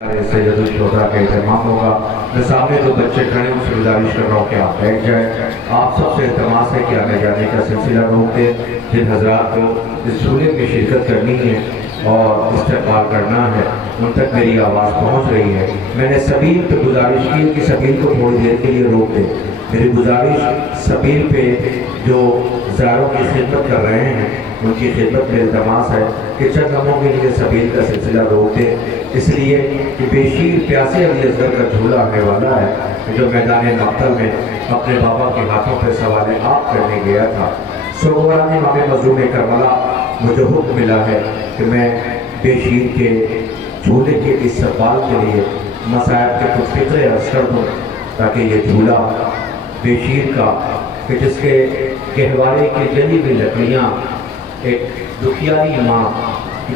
सैयद शोधा का एहतमाम होगा। मैं सामने दो बच्चे खड़े उनसे गुजारिश कर रहा हूँ कि आप बैठ जाए। आप सबसे इल्तमास है कि आने जाने का सिलसिला रोक दें। जिन हजरात को इस झूले में शिरकत करनी है और इस्तेमाल करना है उन तक मेरी आवाज़ पहुँच रही है। मैंने सबील पे गुजारिश की कि सबील को थोड़ी देर के लिए रोक दें। मेरी गुजारिश सबील पे जो ज़ायरों की खिदमत कर रहे हैं उनकी खिदमत में इल्तमास है कि चंद लम्हों के लिए सबील का सिलसिला रोक दें, इसलिए कि बेशीर प्यासे अली असगर का झूला आने वाला है जो मैदान मक्तल में अपने बाबा के हाथों पर सवाल आप करने गया था। सोगवानी इमाम मज़लूम करबला मुझे हुक्म मिला है कि मैं बेशीर के झूले के इस्तक़बाल के लिए मसाइब के कुछ फ़िक्रे अर्ज़ कर दूँ ताकि ये झूला बेशीर का कि जिसके गहवारे की जली हुई लकड़ियाँ एक दुखियारी माँ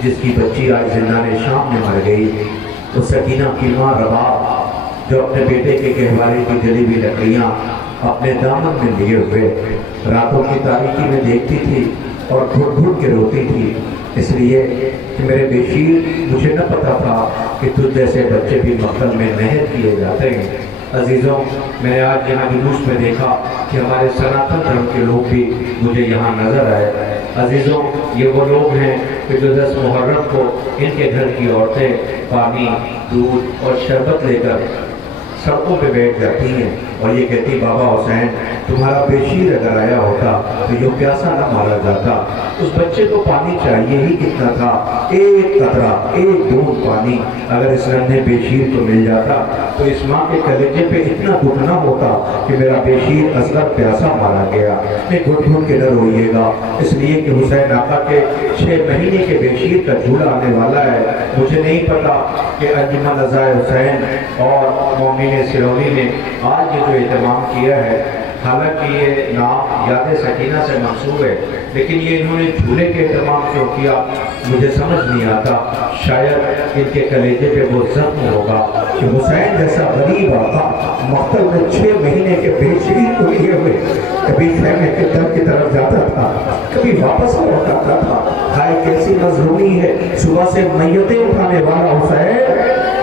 जिसकी बच्ची आज ज़िंदाने शाम में मर गई, उस सकीना की माँ रबाब जो अपने बेटे के गहवारे की जली हुई लकड़ियाँ अपने दामन में लिए हुए रातों की तारीकी में देखती थी और घुट घुट के रोती थी, इसलिए कि मेरे बेशीर मुझे न पता था कि तुझ जैसे बच्चे भी मक्तल में नहर किए जाते हैं। अजीज़ों, मैंने आज यहाँ जुलूस में देखा कि हमारे सनातन धर्म के लोग भी मुझे यहाँ नज़र आए। अजीज़ों, ये वो लोग हैं कि जो 10 मुहर्रम को इनके घर की औरतें पानी, दूध और शरबत लेकर सड़कों पे बैठ जाती हैं और ये कहती, बाबा हुसैन तुम्हारा बेशीर अगर आया होता तो ये प्यासा न मारा जाता। उस बच्चे को पानी चाहिए ही कितना था, एक कतरा, एक बूंद पानी अगर इस नन्हे बेशीर को मिल जाता तो इस माँ के कलेजे पे इतना दुख न होता कि मेरा बेशीर असगर प्यासा मारा गया। एक घुट घुट के न रोइएगा, इसलिए कि हुसैन आका के 6 महीने के बेशीर का झूला आने वाला है। मुझे नहीं पता कि अंजुमन रज़ाए हुसैन और मोमिन सिरौनी ने आज ये जो एहतमाम किया है, हालांकि ये नाम याद सकीना से मंसूब है, लेकिन ये इन्होंने झूले के एहतमाम क्यों किया मुझे समझ नहीं आता। शायद इनके कलेजे पे वो जख्म होगा कि हुसैन जैसा गरीब आका मक्तल में 6 महीने के बेशीर को लिए हुए कभी खैमे के दर की तरफ जाता था, कभी वापस लौट आता था। हाय कैसी मजलूमी है, सुबह से मैयतें उठाने वाला हुसैन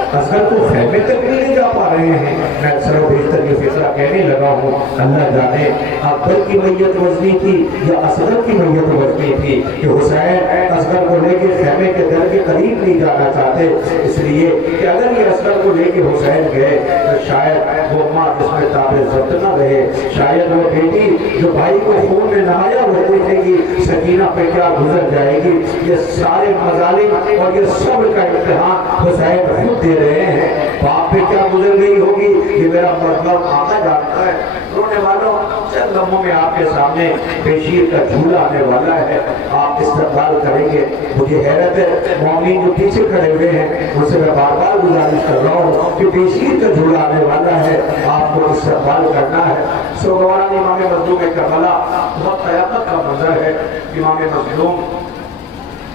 असगर को खैमे तक भी नहीं जा पा रहे हैं। मैं अक्सर बेहतर ये फिक्रा कहने लगा हूँ, अल्लाह जाने अकबर की मैयत वजनी थी या असगर की मैयत वजनी थी कि हुसैन असगर को लेके खैमे के दर के करीब नहीं जाना चाहते, इसलिए कि अगर ये असगर को लेके हुसैन गए तो शायद वो माँ जिसमें ताबे जब्त न रहे, शायद वो बेटी जो भाई को खून में नहाया वो देखेगी सकीना पे क्या गुजर जाएगी। ये सारे मजालिम और ये सब का इम्तिहान हुसैन खुद दे रहे हैं। बाप पे क्या गुजर गई होगी ये मेरा मतलब आका जानता है। रोने वालों, चंद लम्हों में आपके सामने बेशीर का झूला आने वाला है, आप इस्तकबाल करेंगे। मुझे हैरत है मौमिन जो पीछे खड़े हुए हैं उनसे मैं बार बार गुजारिश कर रहा हूँ कि बेशीर का झूला आने वाला है, आपको इस्तकबाल करना है। सोगवानी इमाम मज़लूम करबला बहुत क़यामत का मंजर है। इमाम मज़लूम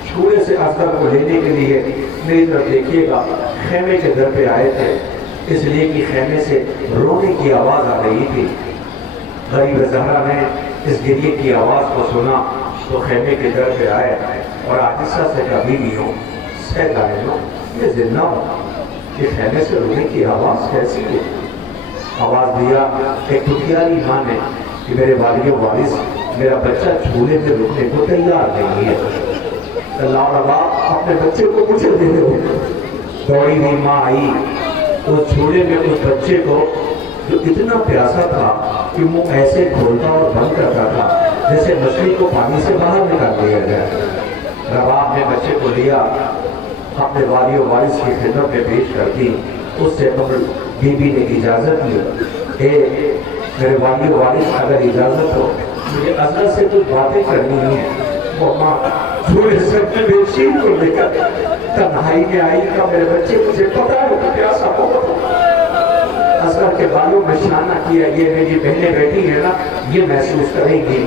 झूले से असगर को लेने के लिए मेरी तरफ देखिएगा, खेमे के दर पे आए थे, इसलिए कि खेमे से रोने की आवाज़ आ रही थी। गरीब ज़हरा ने इस गिरिए की आवाज़ को सुना तो खेमे के दर पे आए और आतिशा से कभी भी हो सहलाए ये जिंदा हो, ये खेमे से रोने की आवाज़ कैसी है। आवाज़ दिया एक दुखियारी माँ ने कि मेरे वालियो वारिस मेरा बच्चा झूले में रुकने को तैयार नहीं है, अपने बच्चे को मुझे दे दो। दौड़ी हुई माँ आई, उस झूले में उस बच्चे को जो इतना प्यासा था कि मुंह ऐसे खोलता और बंद करता था जैसे मछली को पानी से बाहर निकाल दिया जाए। रबाब ने बच्चे को लिया, अपने वालियो वारिस की खिदमत में पेश कर दी। उससे कबल बीबी ने इजाज़त ली, मेरे वालियो वारिस अगर इजाज़त हो मुझे असगर से कुछ बातें करनी है। वो माँ झूले से अपने बेशीर को लेकर तन्हाई में आई का मेरे बच्चे मुझे पता है कि प्यासा बहुत असगर के बालों में शाना किया, ये मेरी बहनें बैठी है ना ये महसूस करेंगी।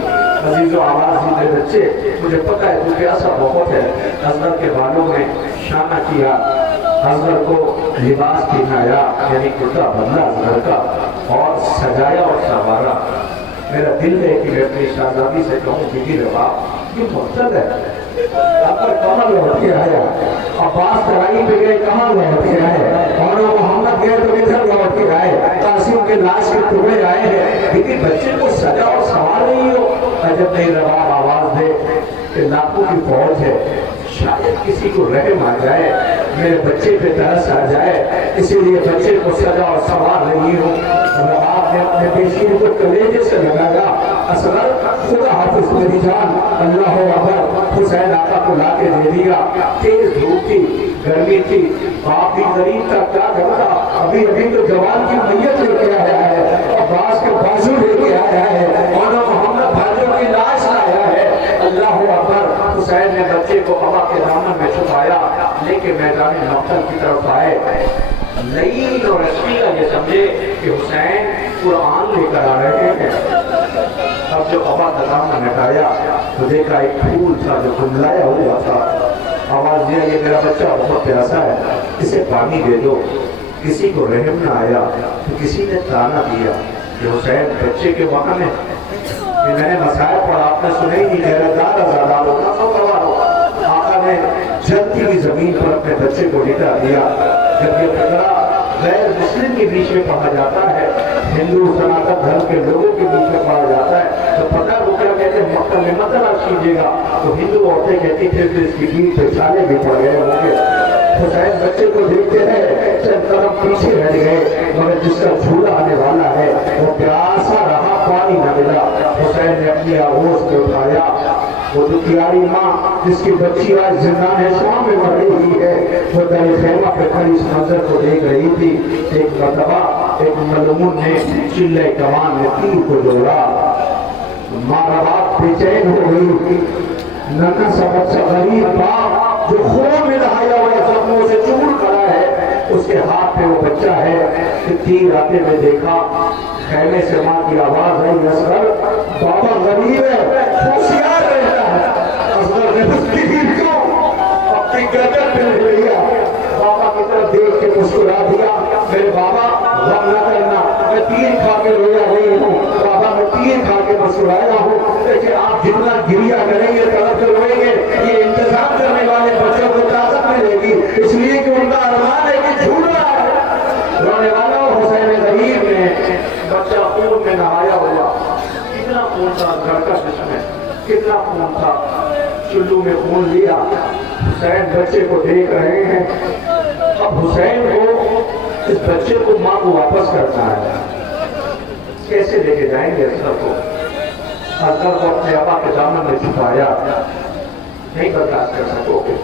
अजीजों आवाज़ दी मेरे बच्चे मुझे पता है तू प्यासा बहुत है। असगर के बालों में शाना किया, असगर को लिबास पहनाया यानी कुर्ता बदला असगर का और सजाया और संवारा। मेरा दिल है कि मैं अपनी शहजादी से कहूँ बीबी रबाब ये मकसद है अकबर कहाँ लौट के आया, अब्बास तराई पे गए कहाँ लौट के आए, और मोहम्मद गए तो किधर लौट के आए, कासिम के लाश के टुकड़े आए हैं, लेकिन बच्चे को सजा और सवार नहीं हो। अजब नहीं रबाब आवाज दे कि लाखों की फौज है, शायद किसी को रहम आ जाए, मेरे बच्चे पे तरस आ जाए, इसीलिए बच्चे को सजा और सवार नहीं हो। रबाब ने अपने पेशीर को कलेजे से लगाया, असगर खुदा हाफिज मेरी जान, अल्लाह अकबर। हुसैन आका को लाके दे दिया। तेज धूप थी, गर्मी थी, बाप भी गरीब था, क्या करता, अभी अभी तो जवान की मैयत लेके आया है, अब्बास के बाजू लेके आया है, और मोहम्मद भाइयों की लाश लाया है। अल्लाह अकबर। हुसैन ने बच्चे को अबा के दामन में छुपाया, लेके मैदान मक्तल की तरफ आए। नईन और रश्मीला ये समझे कि हुसैन कुरान लेकर आ रहे हैं। अब जो अबा का दामन हटाया तो देखा एक फूल था जो कुंडलाया हुआ था। आवाज दिया, ये मेरा बच्चा बहुत प्यासा है, इसे पानी दे दो। किसी को रहम न आया तो किसी ने ताना दिया कि हुसैन बच्चे के वहां में, मैंने मसाइल पर आपने सुने ही नहीं, गैरदार आजादार होना तो करवा लो। आका ने जलती हुई जमीन पर अपने बच्चे को लिटा दिया। जब ये फकरा गैर मुस्लिम के बीच में पढ़ा जाता है, हिंदू सनातन धर्म के लोगों के बीच में पढ़ा जाता है, तो पता वो क्या कहते हैं, मक्का में मत तलाश कीजिएगा, तो हिंदू औरतें कहती थे तो इसकी पीठ पे छाले भी पड़ गए होंगे। हुसैन बच्चे को देखते हैं, चंद कदम पीछे हट गए, मगर जिसका झूला आने वाला है वो प्यासा रहा, पानी न मिला। हुसैन ने अपनी आगोश को उठाया। वो दुखियारी माँ जिसकी बच्ची आज जिंदान है शाम में मर रही है, वो दर खेमा पे खड़ी इस मंजर को देख रही थी। एक मरतबा एक मलून ने चिल्ले कमान में तीर को जोड़ा, माँ बाप बेचैन हो गई। नन्हा सा बच्चा गरीब बाप जो खून में नहाया हुआ जख्मों से चूर खड़ा है, उसके हाथ में वो बच्चा है कि तीर आते हुए देखा। खेमे से माँ की आवाज आई, असगर बाबा गरीब है, होशियार रहता है। असगर ने उसकी तीर को अपनी गर्दन पे ले लिया, बाबा की तरफ देख के मुस्कुरा दिया, मेरे बाबा गम न करना, मैं तीर खा के रोया नहीं हूँ, बाबा मैं तीर खा के मुस्कुराया हूँ, लेकिन आप जितना गिरिया करेंगे तड़प रोएंगे, ये इंतजाम करने वाले बच्चों को ताकत मिलेगी, इसलिए कि उनका अरमान है कि झूठ रहा है। रोने वाला हुसैन गरीब ने बच्चा खून में नहाया हुआ, कितना खून था घर का जिसमें, कितना खून था, चुल्लू में खून लिया। हुसैन बच्चे को देख रहे हैं। अब हुसैन को इस बच्चे को माँ को वापस करना है, कैसे लेके जाएंगे असगर को? असगर को अपने अब्बा के दामन में छुपाया, नहीं बर्दाश्त कर सकोगे,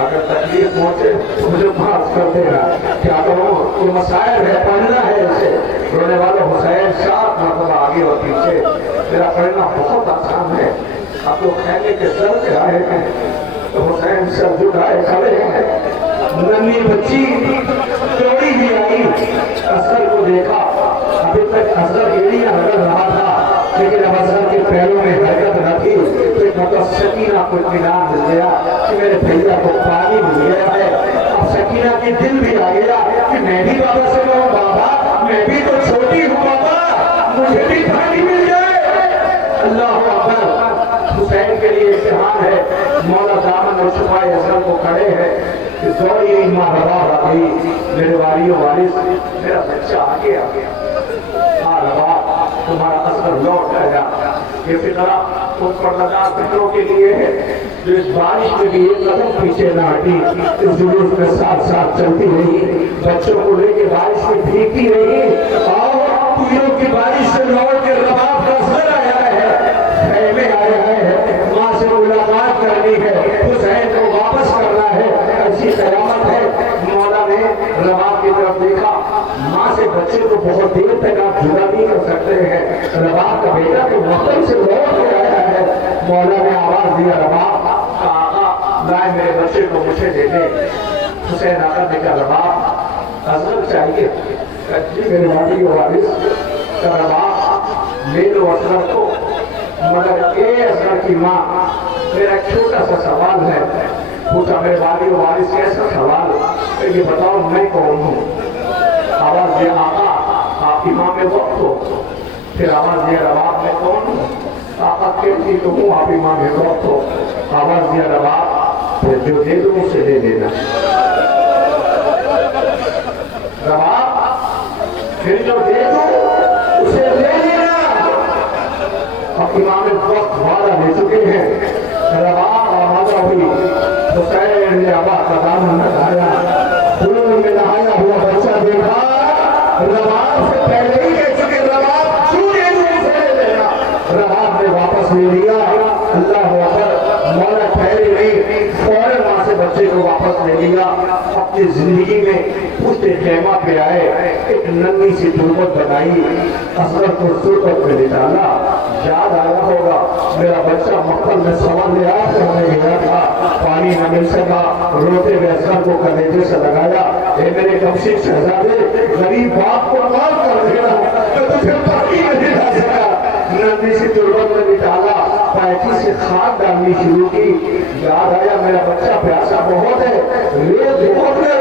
अगर तकलीफ पहुंचे तो मुझे माफ कर देना, क्या करूं, ये मसाइल है, पढ़ना है इसे। रोने वाला हुसैन 7 मरतबा आगे और पीछे, मेरा पढ़ना बहुत आसान है, आप लोग खेमे के सर पे आए हैं, तो हुसैन सर झुकाए खड़े हैं। नन्ही बच्ची दौड़ी भी आई, असगर को देखा, अभी तक असगर एड़ियां रगड़ रहा था, लेकिन अब असगर के पैरों में हरकत न थी, तो एक मतलब सकीना को इत्मीनान मिल गया कि मेरे भैया को पानी मिल गया है। अब सकीना के दिल भी आ गया कि मैं भी बाबा से कहूँ, बाबा मैं भी तो छोटी हूँ बाबा, मुझे भी पानी मिल जाए। अल्लाह अकबर। हुसैन के लिए इम्तिहान है, मौला दामन और छुपाए असगर को खड़े हैं कि दौड़ी माँ रबाब आ गई, मेरे वालियों वारिस, मेरा बच्चा आगे आ गया, हाँ रबाब तुम्हारा असगर लौट आएगा। ये फिक्रा उन पर लगा फिक्रों के लिए है जो इस बारिश में भी एक कदम पीछे न हटी, इस जुलूस में साथ साथ चलती रही, बच्चों को लेके बारिश में भीगती रही। और तीरों की बारिश से लौट के रबाब का असगर आया है, खेमे आया है, माँ से मुलाकात करनी है, हुसैन को वापस करना है, ऐसी कयामत है। मौला ने रबाब की तरफ देखा, माँ से बच्चे को बहुत देर तक आप जुदा नहीं कर सकते हैं, रबाब का बेटा तो वतन से लौट के आया है। मौला ने आवाज दिया, रबाब आका लाए मेरे बच्चे को मुझे दे दे। हुसैन आका ने कहा, रबाब असगर चाहिए? जी मेरे वाली वारिस। रबाब ले लो असगर को, मगर ए असगर की माँ, मेरा छोटा सा सवाल है। पूछा, मेरे वाली वारिस कैसा सवाल? ये बताओ मैं कौन हूँ? आवाज दिया, आका आप इमाम वक्त हो। फिर आवाज दिया, रबाब मैं कौन हूँ? आका कहती तो हूँ आप इमाम वक्त हो। आवाज दिया रबाब, फिर जो दे दूं उसे दे देना। रबाब, फिर जो दे दूं उसे दे देना। अब इमाम वक्त वादा ले चुके हैं, रबाब आवाजा हुई, हुसैन ने अबा का दामन लगाया, फूलों में नहाया हुआ बच्चा देखा, रबाब से पहले ही कह चुके रबाब क्यों दे दूं उसे दे देना। रबाब ने वापस ले लिया, अल्लाह अकबर, मौला ठहरे नहीं, फौरन वहां से बच्चे को वापस ले लिया। अपनी जिंदगी में उसके खेमा पे आए, एक नन्ही सी तुरबत बनाई, असगर को तुरबत में डाला। याद आया होगा मेरा बच्चा मक्कल में सवाल ले होने गया था, पानी न मिल सका, रोते हुए असगर को कलेजे से लगाया, ए मेरे कमसिन शहजादे, गरीब बाप को माफ कर देना, तो तुझे पानी नहीं ला सका। नन्ही सी तुरबत में डाला, पैकी से खाद डालनी शुरू की। याद आया मेरा बच्चा प्यासा बहुत है, रेत बहुत है।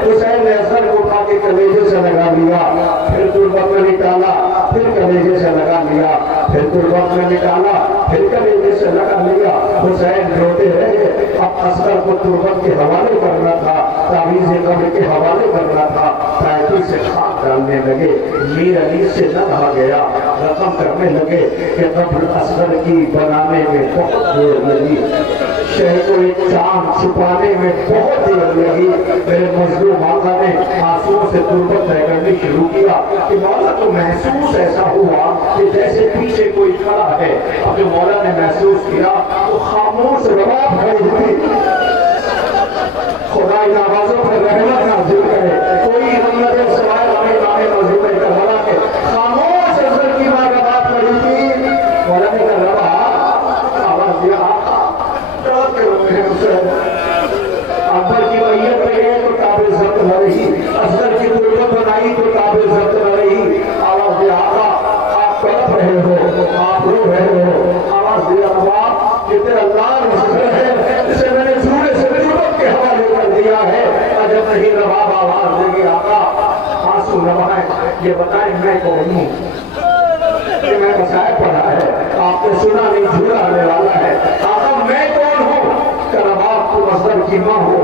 हुसैन ने असगर को उठा के कलेजे से लगा लिया, फिर तुरबत में निकाला, फिर कलेजे से लगा लिया, फिर तुरबत में निकाला, फिर कलेजे से लगा लिया। हुसैन रोते रहे। अब असगर को तुरबत के हवाले करना था, तावीज़े कब्र के हवाले करना था, पैकी से खाद डालने लगे। मीर अली से न रहा गया, रकम करने लगे कि कब्र असगर की बनाने में बहुत देर लगी, शहर को एक चांद छुपाने में बहुत देर लगी। मेरे मजलूम आका ने आंसुओं से तुरबत तय करनी शुरू किया कि मौला को महसूस ऐसा हुआ कि जैसे पीछे कोई खड़ा है। अब जो मौला ने महसूस किया तो खामोश रबाब खड़ी थी। खुदा इन आवाजों पर रहमत नाज़िल करे, कोई रहमत सवाए हमें इमाम मजलूम करबला के खामोश असगर की मां रबाब खड़ी थी। मौला ने कहा रबाब, आवाज दिया आका, अकबर की मैयत पे गए तो काबिल जब्त न रही, असगर की तुरबत बनाई तो काबिल जब्त न रही। आवाज दिया आका, आप तड़प रहे हो, आप रो रहे हो। आवाज दिया रबाब कि तेरा लाल असगर है, इसे मैंने जूड़े से तुरबत के हवाले कर दिया है। अजब नहीं रबाब आवाज देगी आका, आंसू न बहाए, ये बताएं मैं कौन हूँ कि मैं बसाए पड़ा है, आपने सुना नहीं झूला आने वाला है। आका मैं कौन हूँ? रबाब को मसदर की माँ हो,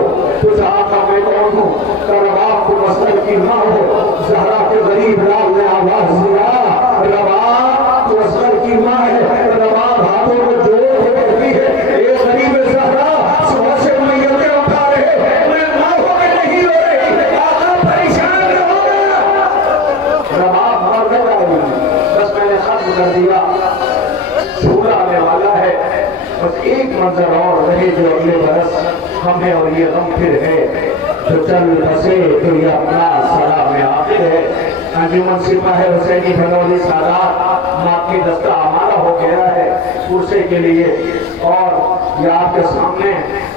तुझ आका मैं कौन हूँ? रबाब को मसदर की माँ हो। ज़हरा के गरीब लाल ने आवाज दिया, रबाब को मसदर की माँ है। रबाब हाथों को जोड़ के कहती है, ये गरीब ज़हरा सुबह से मैयतें उठा रहे, मैं माँ हो के नहीं रो रही, आका परेशान न होना। रबाब मर न जाएगी, बस मैंने खत्म कर दिया, झूला आने वाला है, बस एक मंजर और रहे जो अगले बरस हमें और ये गम फिर है, जो चल बसे तो ये अपना सरा में आते है। अंजुमन सिपाही हुसैनी भनौली सादात माँ की दस्ता हमारा हो गया है कुर्से के लिए, और ये आपके सामने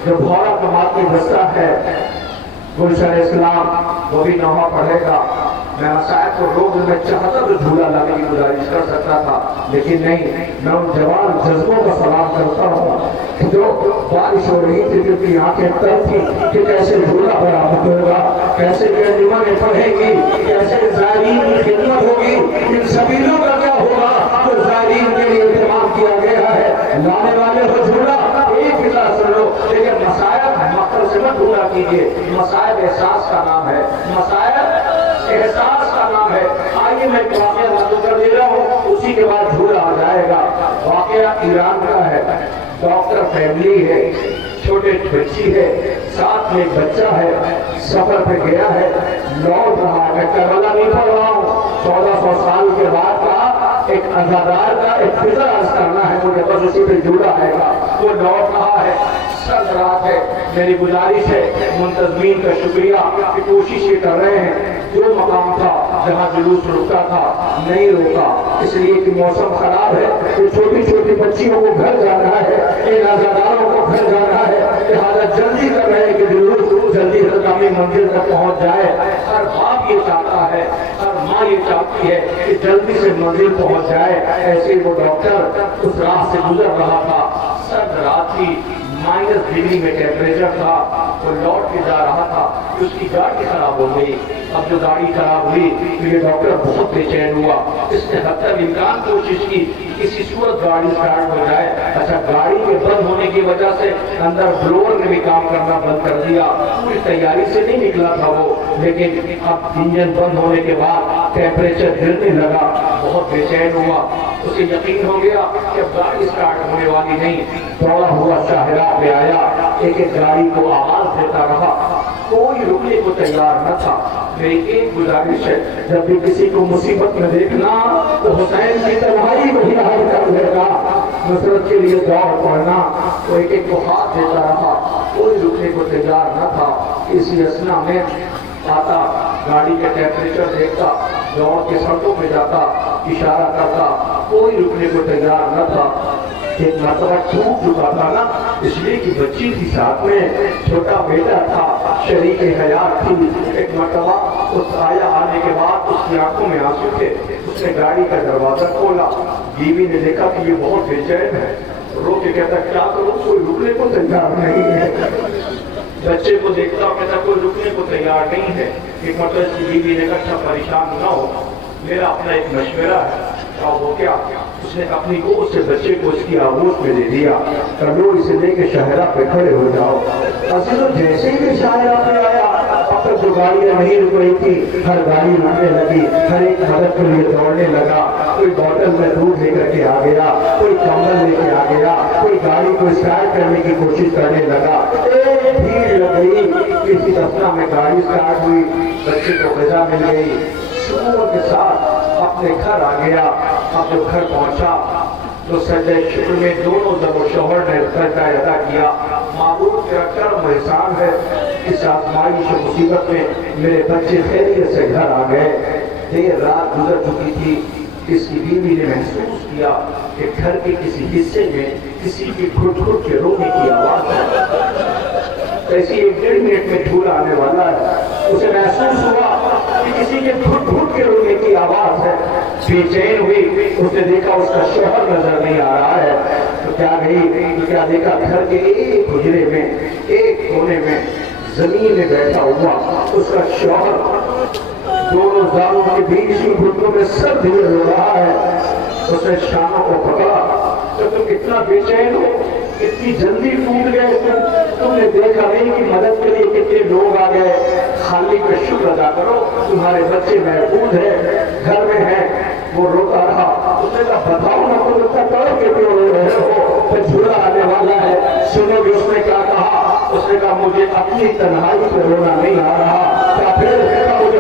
जो भौरा कमाल की दस्ता है गुलशन इस्लाम, वो भी नौहा पढ़ेगा। मैं शायद को रोज में चाहता तो झूला लाने की गुजारिश कर सकता था, लेकिन नहीं, मैं उन जवान जज्बों का सलाम करता हूँ जो बारिश हो रही थी, क्योंकि आंखें तर थी कि कैसे झूला बरामद होगा, कैसे निमन पढ़ेगी, कैसे ज़ायरीन की खिदमत होगी, इन सबीलों का क्या होगा तो ज़ायरीन के लिए इंतजाम किया गया है। लाने वाले हो झूला एक फिजा सुन लो, लेकिन मसायब मक्कल से मत भूला कीजिए, मसायब एहसास का नाम है, मसायब एहसास का नाम है। आइए मैं वाक़या लागू कर दे रहा हूँ, उसी के बाद झूला आ जाएगा। वाक़या ईरान का है, डॉक्टर फैमिली है, छोटे बच्ची है, साथ में एक बच्चा है, सफर पे गया है, लौट रहा है। मैं करबला नहीं पढ़ रहा हूँ, 1400 साल के बाद का एक अजादार का एक फिक्र अर्ज करना है मुझे, बस उसी पे जुड़ा आएगा। वो लौट रहा है, सर्द रात है, मेरी गुजारिश है मुंतजमीन का शुक्रिया कि कोशिश ये कर रहे हैं, जो मकाम था जहाँ जुलूस रुकता था नहीं रोका, इसलिए कि मौसम खराब है, तो छोटी छोटी बच्चियों को घर जाना है, इन अजादारों को घर जाना है, लिहाजा जल्दी कर रहे हैं कि जुलूस जल्दी हरकामी मंजिल तक पहुँच जाए। हर बाप ये चाहता है, हर माँ ये चाहती है कि जल्दी से मंजिल पहुँच जाए। ऐसे वो डॉक्टर उस राह से गुजर रहा था, सर्द रात थी, माइनस डिग्री में टेम्परेचर था, वो लौट के जा रहा था, उसकी गाड़ी खराब हो गई। अब जो गाड़ी खराब हुई तो ये डॉक्टर बहुत बेचैन हुआ, इसने हद तक इम्कान कोशिश की किसी सूरत गाड़ी स्टार्ट हो जाए। अच्छा, गाड़ी के बंद होने की वजह से अंदर ब्लोअर ने भी काम करना बंद कर दिया, पूरी तैयारी से नहीं निकला था वो, लेकिन अब इंजन बंद होने के बाद टेम्परेचर गिरने लगा, बहुत बेचैन हुआ। उसे यकीन हो गया कि अब गाड़ी स्टार्ट होने वाली नहीं। दौड़ा हुआ शाहराह पे आया, एक एक गाड़ी को आवाज देता रहा, कोई रुकने को तैयार न था। मेरी एक गुजारिश है, जब भी किसी को मुसीबत में देखना तो हुसैन की तन्हाई को ही याद कर लेगा, नुसरत के लिए दौड़ पड़ना। तो एक एक को हाथ देता रहा, कोई रुकने को तैयार न था। इसी असना में आता, गाड़ी के टेम्परेचर देखता, दौड़ के सड़कों पे जाता, इशारा करता, कोई रुकने को तैयार न था। एक मरतबा टूट चुका था ना, इसलिए कि बच्ची थी साथ में, छोटा बेटा था, शरीक हयात थी। एक मरतबा उस आया आने के बाद उसकी आंखों में आंसू थे, उसने गाड़ी का दरवाजा खोला, बीवी ने देखा कि ये बहुत बेचैन है, रो के कहता क्या करूं, कोई रुकने को तैयार नहीं है। बच्चे को देखता और कहता कोई रुकने को तैयार नहीं है। एक मतलब इसकी बीवी ने कहा परेशान न हो, मेरा अपना एक मशवरा है। और वो क्या, उसने अपनी गोद से बच्चे को इसकी आगोश में दे दिया, लो इसे लेके शाहरा पे खड़े हो जाओ। असल तो जैसे ही शाहरा पे आया, अब तक जो गाड़ियां नहीं रुक रही थी, हर गाड़ी रुकने लगी, हर एक मदद के लिए दौड़ने लगा। कोई बोतल में दूध लेकर के आ गया, कोई कंबल लेके आ गया, कोई गाड़ी को स्टार्ट करने की कोशिश करने लगा। एक भीड़ लग गई, किसी दफना में गाड़ी स्टार्ट हुई, बच्चे को गजा मिल गई, शुक्र के साथ अपने घर आ गया। अब जब घर पहुंचा तो सजदे शुक्र में दोनों जब शोहर ने सजदा अदा किया, माबूद तेरा करम एहसान है, इस आजमाइश मुसीबत में मेरे बच्चे खैरियत से घर आ गए। देर रात गुजर चुकी थी, इसकी बीवी ने महसूस किया कि घर के किसी हिस्से में किसी की घुट घुट के रोने की आवाज है। ऐसी 1-1.5 मिनट में धूल आने वाला है। उसे महसूस हुआ कि किसी के घुट घुट के रोने की आवाज है। बेचैन हुई, उसने देखा उसका शोहर नजर नहीं आ रहा है, तो क्या गई तो क्या देखा, घर के एक हुजरे में, एक कोने में जमीन में बैठा हुआ उसका शोहर, दोनों जालों के बीच में घुटनों में सर धीरे हो रहा है। उसने शानों को पकड़ा, तो तुम इतना बेचैन हो, इतनी जल्दी टूट गए, तुमने देखा नहीं कि मदद के लिए कितने लोग आ गए। खाली पे शुक्र अदा करो, तुम्हारे बच्चे महफूज है, घर में है। वो रोता रहा, उसने कहा बताओ ना, तुम इतना तड़प के क्यों रो रहे हो, फिर झूला आने वाला है, सुनोगे। उसने क्या कहा, उसने कहा मुझे अपनी तन्हाई पे रोना नहीं आ रहा, क्या फिर मुझे